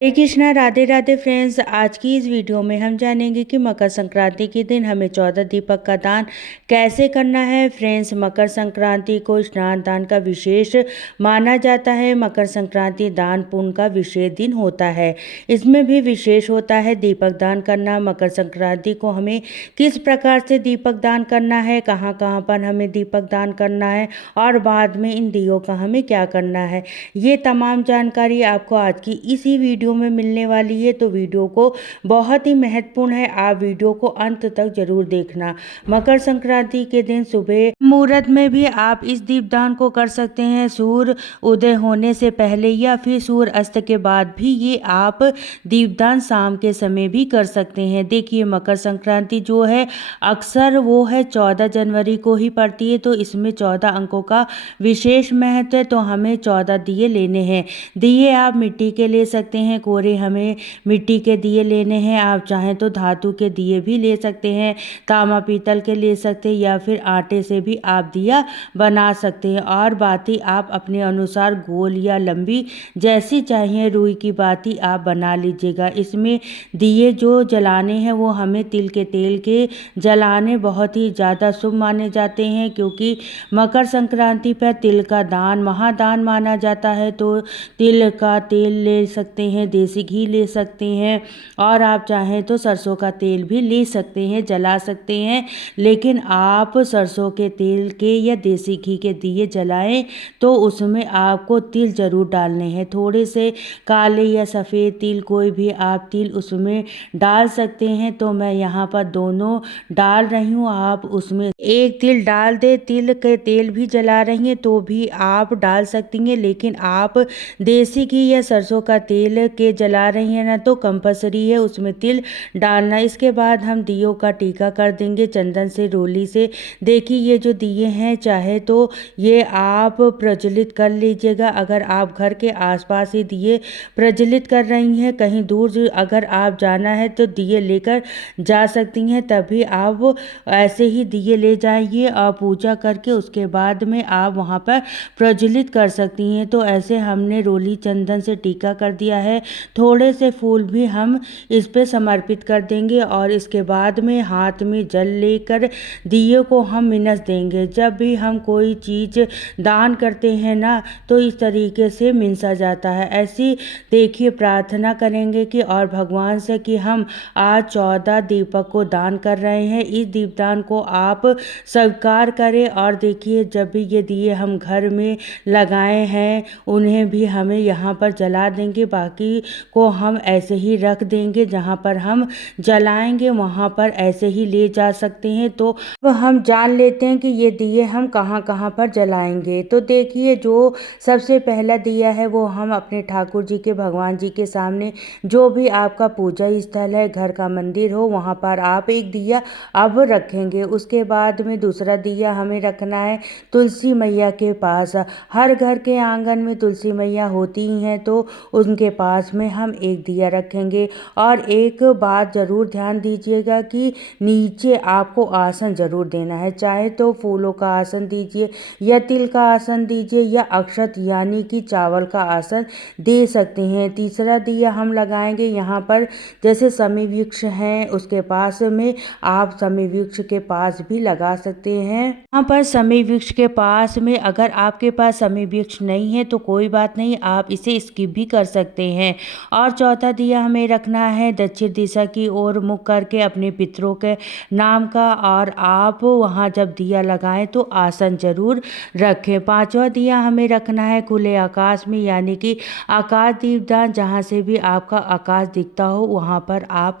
हरे Krishna, Radhe Radhe friends. आज की इस वीडियो में हम जानेंगे कि मकर संक्रांति के दिन हमें 14 दीपक का दान कैसे करना है। फ्रेंड्स, मकर संक्रांति को स्नान दान का विशेष माना जाता है। मकर संक्रांति दान पुण्य का विशेष दिन होता है। इसमें भी विशेष होता है दीपक दान करना। मकर संक्रांति को हमें किस प्रकार से दीपक दान करना है, कहाँ कहाँ पर हमें दीपक दान करना है और बाद में इन दियों का हमें क्या करना है, ये तमाम जानकारी आपको आज की इसी वीडियो में मिलने वाली है। तो वीडियो को बहुत ही महत्वपूर्ण है, आप वीडियो को अंत तक जरूर देखना। मकर संक्रांति के दिन सुबह मुहूर्त में भी आप इस दीपदान को कर सकते हैं। सूर्य उदय होने से पहले या फिर सूर्य अस्त के बाद भी ये आप दीपदान शाम के समय भी कर सकते हैं। देखिए, मकर संक्रांति जो है अक्सर वो है 14 जनवरी को ही पड़ती है, तो इसमें 14 अंकों का विशेष महत्व है। तो हमें 14 दिए लेने हैं। दिए आप मिट्टी के ले सकते हैं, कोरे हमें मिट्टी के दिए लेने हैं। आप चाहें तो धातु के दिए भी ले सकते हैं, तांबा पीतल के ले सकते हैं, या फिर आटे से भी आप दिया बना सकते हैं। और बाती आप अपने अनुसार गोल या लंबी जैसी चाहिए रुई की बाती आप बना लीजिएगा। इसमें दिए जो जलाने हैं वो हमें तिल के तेल के जलाने बहुत ही ज़्यादा शुभ माने जाते हैं, क्योंकि मकर संक्रांति पर तिल का दान महादान माना जाता है। तो तिल का तेल ले सकते हैं, देसी घी ले सकते हैं, और आप चाहें तो सरसों का तेल भी ले सकते हैं, जला सकते हैं। लेकिन आप सरसों के तेल के या देसी घी के दिए जलाएं तो उसमें आपको तिल जरूर डालने हैं। थोड़े से काले या सफ़ेद तिल, कोई भी आप तिल उसमें डाल सकते हैं। तो मैं यहाँ पर दोनों डाल रही हूँ। आप उसमें एक तिल डाल दे, तिल के तेल भी जला रही हैं तो भी आप डाल सकती हैं। लेकिन आप देसी घी या सरसों का तेल के जला रही हैं ना, तो कंपलसरी है उसमें तिल डालना। इसके बाद हम दियों का टीका कर देंगे चंदन से, रोली से। देखिए, ये जो दिए हैं चाहे तो ये आप प्रज्वलित कर लीजिएगा। अगर आप घर के आसपास ही दिए प्रज्वलित कर रही हैं, कहीं दूर अगर आप जाना है तो दिए लेकर जा सकती हैं। तभी आप ऐसे ही दिए ले जाइए और पूजा करके उसके बाद में आप वहाँ पर प्रज्वलित कर सकती हैं। तो ऐसे हमने रोली चंदन से टीका कर दिया है। थोड़े से फूल भी हम इस पे समर्पित कर देंगे और इसके बाद में हाथ में जल लेकर दिए को हम मिनस देंगे। जब भी हम कोई चीज़ दान करते हैं ना, तो इस तरीके से मिनसा जाता है। ऐसी देखिए प्रार्थना करेंगे कि और भगवान से कि हम आज 14 दीपक को दान कर रहे हैं, इस दीपदान को आप स्वीकार करें। और देखिए, जब भी ये दिए हम घर में लगाए हैं उन्हें भी हमें यहाँ पर जला देंगे, बाकी को हम ऐसे ही रख देंगे। जहाँ पर हम जलाएंगे वहाँ पर ऐसे ही ले जा सकते हैं। तो अब हम जान लेते हैं कि ये दिए हम कहाँ कहाँ पर जलाएंगे। तो देखिए, जो सबसे पहला दिया है वो हम अपने ठाकुर जी के, भगवान जी के सामने, जो भी आपका पूजा स्थल है, घर का मंदिर हो, वहाँ पर आप एक दिया अब रखेंगे। उसके बाद में दूसरा दिया हमें रखना है तुलसी मैया के पास। हर घर के आंगन में तुलसी मैया होती ही हैं, तो उनके पास में हम एक दिया रखेंगे। और एक बात ज़रूर ध्यान दीजिएगा कि नीचे आपको आसन ज़रूर देना है, चाहे तो फूलों का आसन दीजिए या तिल का आसन दीजिए या अक्षत यानी कि चावल का आसन दे सकते हैं। तीसरा दिया हम लगाएंगे यहाँ पर, जैसे शमी वृक्ष हैं उसके पास में आप शमी वृक्ष के पास भी लगा सकते हैं। यहाँ पर शमी वृक्ष के पास में अगर आपके पास शमी वृक्ष नहीं है तो कोई बात नहीं, आप इसे स्किप भी कर सकते हैं। और चौथा दिया हमें रखना है दक्षिण दिशा की ओर मुख करके अपने पितरों के नाम का, और आप वहाँ जब दिया लगाएं तो आसन जरूर रखें। पांचवा दिया हमें रखना है खुले आकाश में, यानी कि आकाश दीपदान, जहाँ से भी आपका आकाश दिखता हो वहाँ पर आप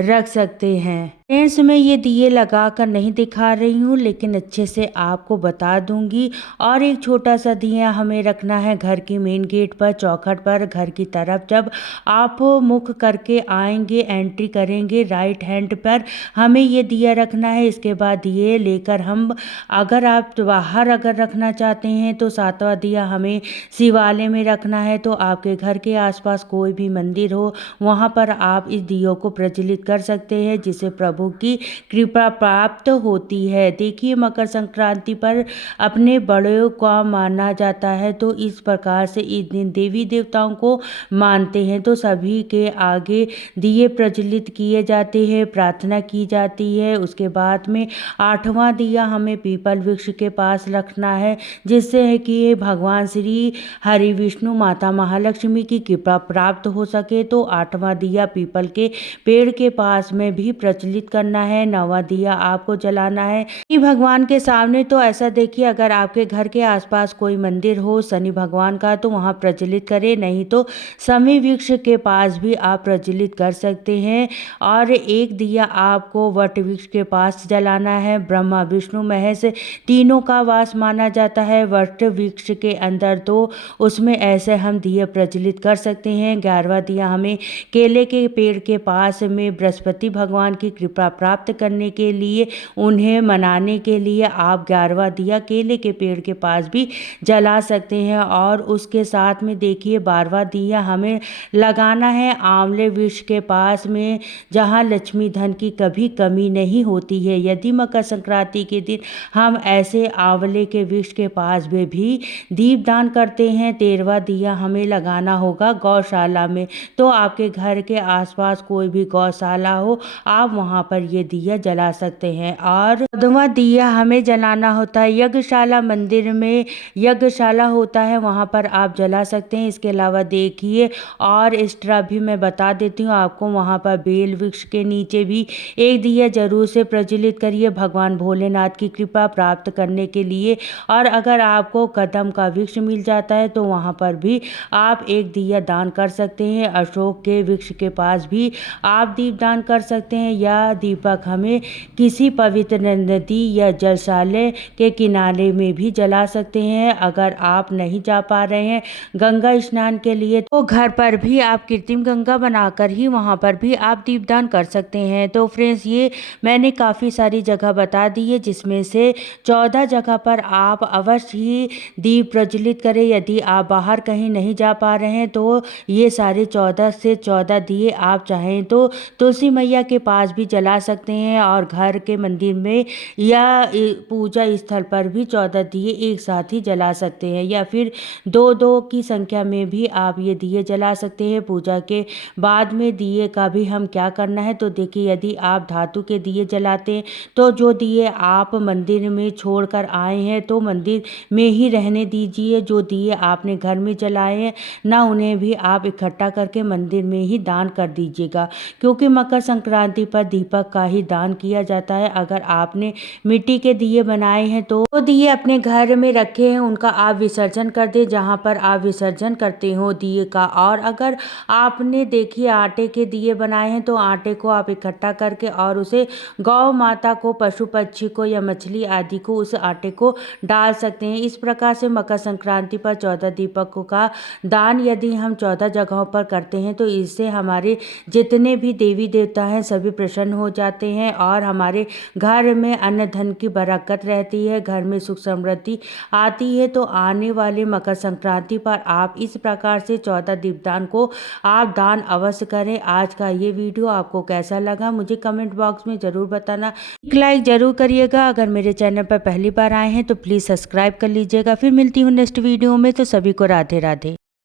रख सकते हैं। फ्रेंड्स, मैं ये दिए लगा कर नहीं दिखा रही हूँ, लेकिन अच्छे से आपको बता दूंगी। और एक छोटा सा दिया हमें रखना है घर की मेन गेट पर, चौखट पर, घर की तरफ। जब आप मुख करके आएंगे, एंट्री करेंगे, राइट हैंड पर हमें ये दिया रखना है। इसके बाद दिए लेकर हम, अगर आप बाहर अगर रखना चाहते हैं तो सातवां दिया हमें शिवालय में रखना है। तो आपके घर के आसपास कोई भी मंदिर हो वहाँ पर आप इस दियों को प्रज्वलित कर सकते हैं, जिसे प्रभु प्रभु की कृपा प्राप्त होती है। देखिए, मकर संक्रांति पर अपने बड़ों का माना जाता है, तो इस प्रकार से इस दिन देवी देवताओं को मानते हैं तो सभी के आगे दिए प्रज्वलित किए जाते हैं, प्रार्थना की जाती है। उसके बाद में 8वां दिया हमें पीपल वृक्ष के पास रखना है, जिससे है कि भगवान श्री हरि विष्णु माता महालक्ष्मी की कृपा प्राप्त हो सके। तो 8वां दिया पीपल के पेड़ के पास में भी प्रज्वलित करना है। 9वां दिया आपको जलाना है शनि भगवान के सामने। तो ऐसा देखिए, अगर आपके घर के आसपास कोई मंदिर हो शनि भगवान का तो वहाँ प्रज्वलित करें, नहीं तो शमी वृक्ष के पास भी आप प्रज्वलित कर सकते हैं। और एक दिया आपको वट वृक्ष के पास जलाना है। ब्रह्मा विष्णु महेश तीनों का वास माना जाता है वट वृक्ष के अंदर, तो उसमें ऐसे हम दिए प्रज्वलित कर सकते हैं। 11वां दिया हमें केले के पेड़ के पास में बृहस्पति भगवान की कृपा प्राप्त करने के लिए, उन्हें मनाने के लिए आप 11वां दिया केले के पेड़ के पास भी जला सकते हैं। और उसके साथ में देखिए 12वां दिया हमें लगाना है आंवले वृक्ष के पास में, जहाँ लक्ष्मी धन की कभी कमी नहीं होती है। यदि मकर संक्रांति के दिन हम ऐसे आंवले के वृक्ष के पास में भी दीपदान करते हैं। 13वां दिया हमें लगाना होगा गौशाला में, तो आपके घर के आसपास कोई भी गौशाला हो आप वहां पर ये दिया जला सकते हैं। और 14वां दिया हमें जलाना होता है यज्ञशाला, मंदिर में यज्ञशाला होता है वहां पर आप जला सकते हैं। इसके अलावा देखिए और एक्स्ट्रा भी मैं बता देती हूँ आपको, वहां पर बेल वृक्ष के नीचे भी एक दिया जरूर से प्रज्वलित करिए भगवान भोलेनाथ की कृपा प्राप्त करने के लिए। और अगर आपको कदम का वृक्ष मिल जाता है तो वहां पर भी आप एक दिया दान कर सकते हैं। अशोक के वृक्ष के पास भी आप दीप दान कर सकते हैं, या दीपक हमें किसी पवित्र नदी या जलशाले के किनारे में भी जला सकते हैं। अगर आप नहीं जा पा रहे हैं गंगा स्नान के लिए तो घर पर भी आप कृत्रिम गंगा बनाकर ही वहां पर भी आप दीपदान कर सकते हैं। तो फ्रेंड्स, ये मैंने काफ़ी सारी जगह बता दी है, जिसमें से 14 जगह पर आप अवश्य ही दीप प्रज्वलित करें। यदि आप बाहर कहीं नहीं जा पा रहे हैं तो ये सारे 14 से 14 दिए आप चाहें तो तुलसी मैया के पास भी जला सकते हैं, और घर के मंदिर में या पूजा स्थल पर भी 14 दिए एक साथ ही जला सकते हैं, या फिर 2-2 की संख्या में भी आप ये दिए जला सकते हैं। पूजा के बाद में दिए का भी हम क्या करना है, तो देखिए यदि आप धातु के दिए जलाते हैं तो जो दिए आप मंदिर में छोड़कर आए हैं तो मंदिर में ही रहने दीजिए। जो दिए आपने घर में जलाए हैं ना, उन्हें भी आप इकट्ठा करके मंदिर में ही दान कर दीजिएगा, क्योंकि मकर संक्रांति पर दीपक का ही दान किया जाता है। अगर आपने मिट्टी के दिए बनाए हैं तो दिए अपने घर में रखे हैं उनका आप विसर्जन कर दें जहाँ पर आप विसर्जन करते हो दिए का। और अगर आपने देखिए आटे के दिए बनाए हैं तो आटे को आप इकट्ठा करके और उसे गौ माता को, पशु पक्षी को या मछली आदि को उस आटे को डाल सकते हैं। इस प्रकार से मकर संक्रांति पर 14 दीपकों का दान यदि हम 14 जगहों पर करते हैं तो इससे हमारे जितने भी देवी देवता हैं सभी प्रसन्न हो जाते हैं, और हमारे घर में अन्न धन की बरकत रहती है, घर में सुख समृद्धि आती है। तो आने वाले मकर संक्रांति पर आप इस प्रकार से 14 दीपदान को आप दान अवश्य करें। आज का ये वीडियो आपको कैसा लगा मुझे कमेंट बॉक्स में ज़रूर बताना। एक लाइक ज़रूर करिएगा। अगर मेरे चैनल पर पहली बार आए हैं तो प्लीज़ सब्सक्राइब कर लीजिएगा। फिर मिलती हूँ नेक्स्ट वीडियो में, तो सभी को राधे राधे।